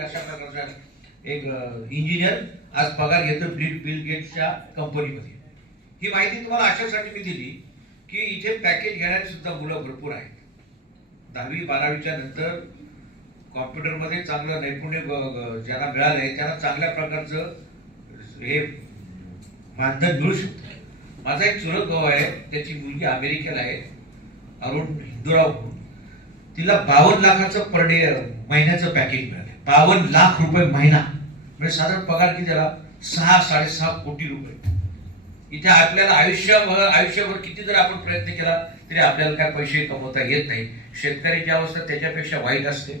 अशा प्रकारचा एक इंजिनियर आज पगार घेतो बिल बिल गेट्सच्या कंपनीमध्ये ही माहिती तुम्हाला अशासाठी मी दिली की इथे पॅकेज घेणारी सुद्धा मुलं भरपूर आहेत. दहावी बारावीच्या नंतर कॉम्प्युटरमध्ये चांगलं नैपुण्य ज्यांना मिळालं आहे मिळालंय त्यांना चांगल्या प्रकारचं हे मानधन मिळू शकतं. माझा एक चुरत भाऊ आहे त्याची मुलगी अमेरिकेला आहे अरुण हिंदुराव तिला बावन्न लाखाचं पर डे महिन्याचं पॅकेज मिळालं. बावन्न लाख रुपये महिना. म्हणजे साधारण पगार किती झाला? सहा साडेसहा कोटी रुपये. इथे आपल्याला आयुष्यभर आयुष्यभर किती जर आपण प्रयत्न केला तरी आपल्याला काय पैसे कमवता येत नाही. शेतकऱ्याची अवस्था त्याच्यापेक्षा वाईट असते.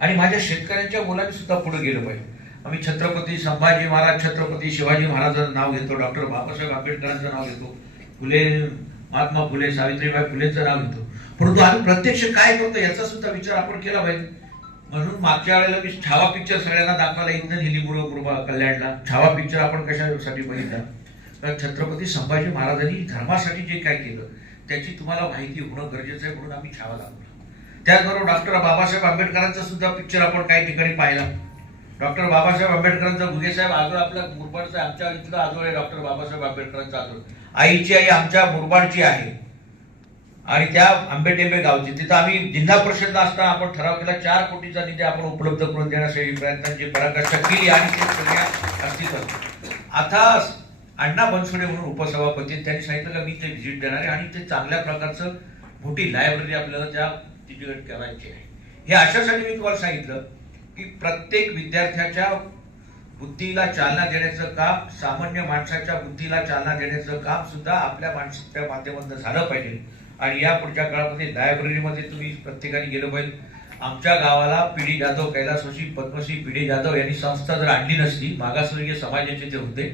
आणि माझ्या शेतकऱ्यांच्या मुलांनी सुद्धा पुढे गेलं पाहिजे. आम्ही छत्रपती संभाजी महाराज छत्रपती शिवाजी महाराजांचं नाव घेतो डॉक्टर बाबासाहेब आंबेडकरांचं नाव घेतो फुले महात्मा फुले सावित्रीबाई फुलेंचं नाव घेतो. परंतु आम्ही प्रत्यक्ष काय करतो याचा सुद्धा विचार आपण केला पाहिजे. म्हणून मागच्या वेळेला मी छावा पिक्चर सगळ्यांना दाखवायला इंधन दिली पूर्व कल्याणला. छावा पिक्चर आपण कशासाठी बघितला? तर छत्रपती संभाजी महाराजांनी धर्मासाठी जे काय केलं त्याची तुम्हाला माहिती होणं गरजेचं आहे म्हणून आम्ही छावा दाखवला. त्याचबरोबर डॉक्टर बाबासाहेब आंबेडकरांचा सुद्धा पिक्चर आपण काही ठिकाणी पाहिला. डॉक्टर बाबासाहेब आंबेडकरांचा भुगेसाहेब आजोळ आपल्या मुरबाडचा आमच्या इथलं आजोळ आहे डॉक्टर बाबासाहेब आंबेडकरांचा आजोळ. आईची आई आमच्या मुरबाडची आहे. आणि त्या आंबेटेंबे गावची तिथं आम्ही जिल्हा परिषद असताना आपण ठराव केला चार कोटीचा निधी आपण उपलब्ध करून देण्यासाठी प्रयत्नांची पराकाष्ठा केली आणि ते सगळ्या अस्तित्वात आता अण्णा बनसोडे म्हणून उपसभापती त्यांनी सांगितलं का मी ते व्हिजिट देणार आहे आणि ते चांगल्या प्रकारचं मोठी लायब्ररी आपल्याला त्या तिथे करायची आहे. हे अशासाठी मी तुम्हाला सांगितलं की प्रत्येक विद्यार्थ्याच्या बुद्धीला चालना देण्याचं काम सामान्य माणसाच्या बुद्धीला चालना देण्याचं काम सुद्धा आपल्या माणसाच्या माध्यमातून झालं पाहिजे. आणि या पुढच्या काळामध्ये लायब्ररीमध्ये तुम्ही प्रत्येकाने गेलं पाहिजे. आमच्या गावाला पिढी जाधव कैलासवशी पद्मश्री पिढी जाधव यांनी संस्था जर आणली नसती मागासवर्गीय समाजाचे ते होते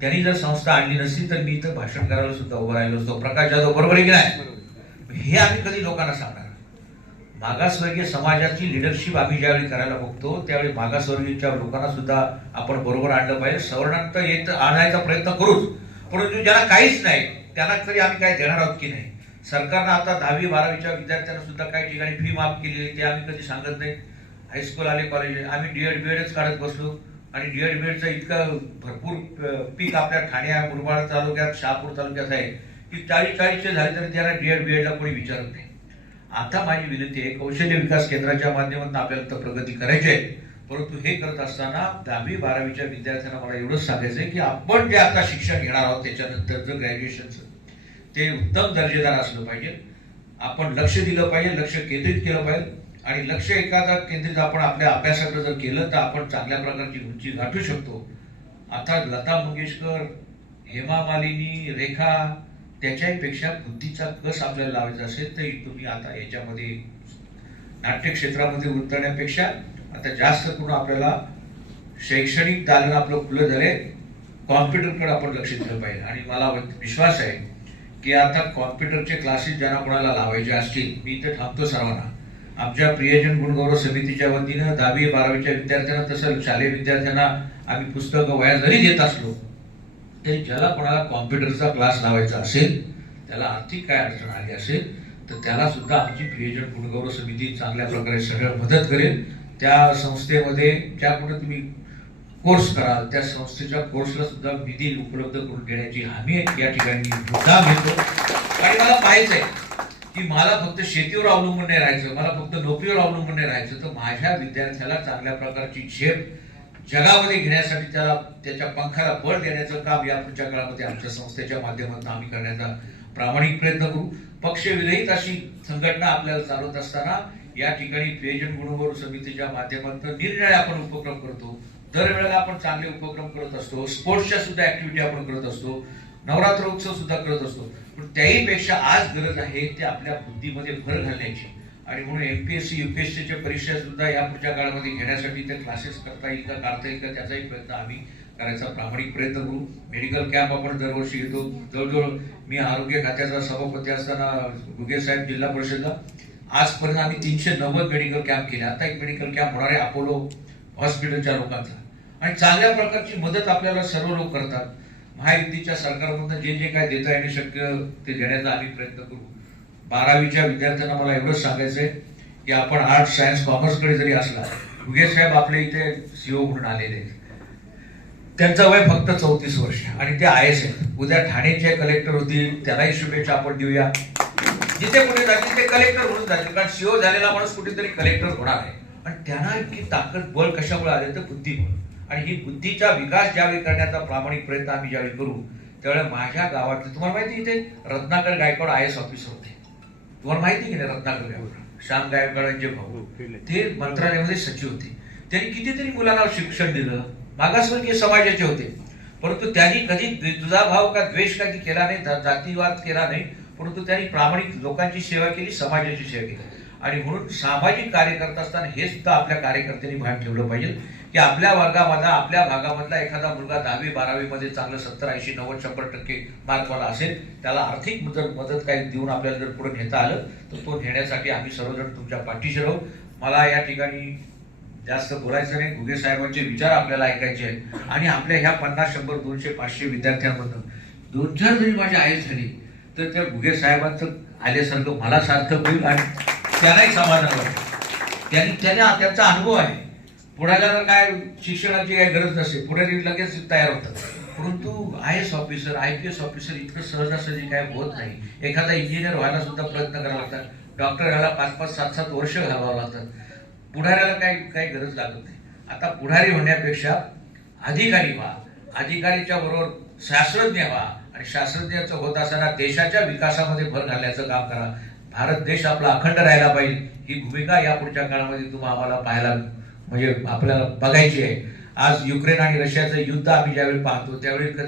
त्यांनी जर संस्था आणली नसती तर मी इथं भाषण करायला सुद्धा उभं राहिलो असतो. प्रकाश जाधव बरोबर आहे की नाही? हे आम्ही कधी लोकांना सांगणार मागासवर्गीय समाजाची लिडरशिप आम्ही ज्यावेळी करायला बघतो त्यावेळी मागासवर्गीयच्या लोकांना सुद्धा आपण बरोबर आणलं पाहिजे. सवर्णांत येत आणायचा प्रयत्न करूच. परंतु ज्याला काहीच नाही त्यांना तरी आम्ही काय देणार आहोत की नाही? सरकारनं आता दहावी बारावीच्या विद्यार्थ्यांना सुद्धा काही ठिकाणी फी माफ केली आहे ते आम्ही कधी सांगत नाही. हायस्कूल आले कॉलेज आम्ही डीएड बीएडच काढत बसलो. आणि डीएड बीएडचं इतकं भरपूर पीक आपल्या ठाण्या मुरबाड तालुक्यात शहापूर तालुक्यात आहे की चाळीस चाळीसचे झाले तरी त्याला डीएड बीएडला कोणी विचारत नाही. आता माझी विनंती आहे कौशल्य विकास केंद्राच्या माध्यमातून आपल्याला तर प्रगती करायची आहे. परंतु हे करत असताना दहावी बारावीच्या विद्यार्थ्यांना मला एवढंच सांगायचं आहे की आपण जे आता शिक्षण घेणार आहोत त्याच्यानंतरचं ग्रॅज्युएशनचं ते उत्तम दर्जेदार असलं पाहिजे. आपण लक्ष दिलं पाहिजे लक्ष केंद्रित केलं पाहिजे. आणि लक्ष एखादा केंद्रित आपण आपल्या अभ्यासाकडे जर केलं तर आपण चांगल्या प्रकारची उंची गाठू शकतो. आता लता मंगेशकर हेमा मालिनी रेखा त्याच्यापेक्षा बुद्धीचा कस आपल्याला लावायचा असेल तर तुम्ही आता याच्यामध्ये नाट्य क्षेत्रामध्ये उतरण्यापेक्षा आता जास्त करून आपल्याला शैक्षणिक दालन आपलं खुलं झाले कॉम्प्युटरकडे आपण लक्ष दिलं पाहिजे. आणि मला विश्वास आहे की आता कॉम्प्युटरचे क्लासेस ज्यांना कोणाला लावायचे असतील मी इथे थांबतो सर्वांना. आमच्या प्रियजन गुणगौरव समितीच्या वतीनं दहावी बारावीच्या विद्यार्थ्यांना तसं शालेय विद्यार्थ्यांना आम्ही पुस्तकं वया जरी देत असलो तरी ज्याला कोणाला कॉम्प्युटरचा क्लास लावायचा असेल त्याला आर्थिक काय अडचण आली असेल तर त्याला सुद्धा आमची प्रियजन गुणगौरव समिती चांगल्या प्रकारे सगळं मदत करेल. त्या संस्थेमध्ये ज्या कुठं तुम्ही कोर्स कराल. त्या संस्थेच्या कोर्सला सुद्धा निधी उपलब्ध करून देण्याची हमी या ठिकाणी मुद्दा घेतो. आणि मला पाहायचं आहे की मला फक्त शेतीवर अवलंबून नाही राहायचं मला फक्त नोकरीवर अवलंबून नाही राहायचं. तर माझ्या विद्यार्थ्याला चांगल्या प्रकारची झेप जगामध्ये घेण्यासाठी त्याला त्याच्या पंखाला बळ देण्याचं काम या पुढच्या काळामध्ये आमच्या संस्थेच्या माध्यमातून आम्ही करण्याचा प्रामाणिक प्रयत्न करू. पक्षविरहित अशी संघटना आपल्याला चालवत असताना या ठिकाणी पेयजन गुणवर समितीच्या माध्यमातून निरनिराळे आपण उपक्रम करतो. दरवेळेला आपण चांगले उपक्रम करत असतो स्पोर्ट्सच्या सुद्धा ऍक्टिव्हिटी आपण करत असतो नवरात्र उत्सव सुद्धा करत असतो. पण त्याही पेक्षा आज गरज आहे ते आपल्या बुद्धीमध्ये भर घालण्याची. आणि म्हणून एमपीएससी युपीएससीच्या परीक्षा सुद्धा या पुढच्या काळामध्ये घेण्यासाठी ते क्लासेस करता येईल का काढता येईल का त्याचाही प्रयत्न आम्ही करायचा प्रामाणिक प्रयत्न करू. मेडिकल कॅम्प आपण दरवर्षी घेतो. जवळजवळ मी आरोग्य खात्याचा सभापती असताना गुगे साहेब जिल्हा परिषदला. आजपर्यंत आम्ही तीनशे नव्वद मेडिकल कॅम्प केले आता एक मेडिकल कॅम्प होणार आहे अपोलो हॉस्पिटलच्या लोकांचा. आणि चांगल्या प्रकारची मदत आपल्याला सर्व लोक करतात. महायुतीच्या सरकारमधून जे जे काय देता येणे शक्य ते देण्याचा आम्ही प्रयत्न करू. बारावीच्या विद्यार्थ्यांना मला एवढंच सांगायचंय की आपण आर्ट्स सायन्स कॉमर्सकडे जरी असला घुगे साहेब आपल्या इथे सीओ म्हणून आलेले आहेत. त्यांचं वय फक्त चौतीस वर्ष आणि ते आय एस आहेत उद्या ठाणेचे कलेक्टर होतील त्यांनाही शुभेच्छा आपण देऊया. जिथे कुठे जातील ते कलेक्टर म्हणून जातील कारण सीओ झालेला माणूस कुठेतरी कलेक्टर होणार आहे. आणि त्यांना इतकी ताकद बळ कशामुळे आले तर बुद्धीमुळे आणि ही बुद्धीचा विकास ज्यावेळी करण्याचा प्रामाणिक प्रयत्न आम्ही ज्यावेळी करू त्यावेळेला माझ्या गावातले तुम्हाला माहिती इथे Ratnakar Gaikwad I S officer होते. तुम्हाला माहिती की नाही रत्नाकर गायकवाड? श्याम गायकवाडांचे भाऊ. ते मंत्रालयामध्ये सचिव होते. त्यांनी कितीतरी मुलांना शिक्षण दिलं. मागासवर्गीय समाजाचे होते. परंतु त्यांनी कधी दुजाभाव का द्वेष काही केला नाही जातीवाद केला नाही परंतु त्यांनी प्रामाणिक लोकांची सेवा केली समाजाची सेवा केली. आणि म्हणून सामाजिक कार्य करत असताना हे सुद्धा आपल्या कार्यकर्त्यांनी भान ठेवलं पाहिजे. की आपल्या वर्गामधला आपल्या भागामधला एखादा मुलगा दहावी बारावीमध्ये चांगलं सत्तर ऐंशी नव्वद शंभर टक्के मार्कवाला असेल त्याला आर्थिक मदत मदत काही देऊन आपल्याला जर पुढे नेता आलं तर तो नेण्यासाठी आम्ही सर्वजण तुमच्या पाठीशी राहू. मला या ठिकाणी जास्त बोलायचं नाही. घुगे साहेबांचे विचार आपल्याला ऐकायचे आहेत. आणि आपल्या ह्या पन्नास शंभर दोनशे पाचशे विद्यार्थ्यांमधून दोन चार जरी माझी आई झाली तर त्या घुगे साहेबांचं आल्यासारखं मला सार्थक होईल आणि त्यांनाही समाधान वाटेल त्यांनी त्यांना त्यांचा अनुभव आहे. पुण्याला तर काय शिक्षणाची काही गरज नसते पुढे लगेच तयार होतात. परंतु I S officer I P S officer इतकं सहजासहजी काय होत नाही. एखादा इंजिनियर व्हायला सुद्धा प्रयत्न करावा लागतात. डॉक्टर व्हायला पाच पाच सात सात वर्ष घालवावं लागतात. पुढाऱ्याला काही काही गरज लागत नाही. आता पुढारी होण्यापेक्षा अधिकारी व्हा. अधिकारीच्या बरोबर शास्त्रज्ञ व्हा. आणि शास्त्रज्ञाचं होत असताना देशाच्या विकासामध्ये भर घालण्याचं काम करा. भारत देश आपला अखंड राहिला पाहिजे. ही भूमिका या पुढच्या काळामध्ये तुम्हाला आम्हाला पाहायला म्हणजे आपल्याला बघायची आहे. आज युक्रेन आणि रशियाचं युद्ध आम्ही ज्यावेळी पाहतो त्यावेळी कधी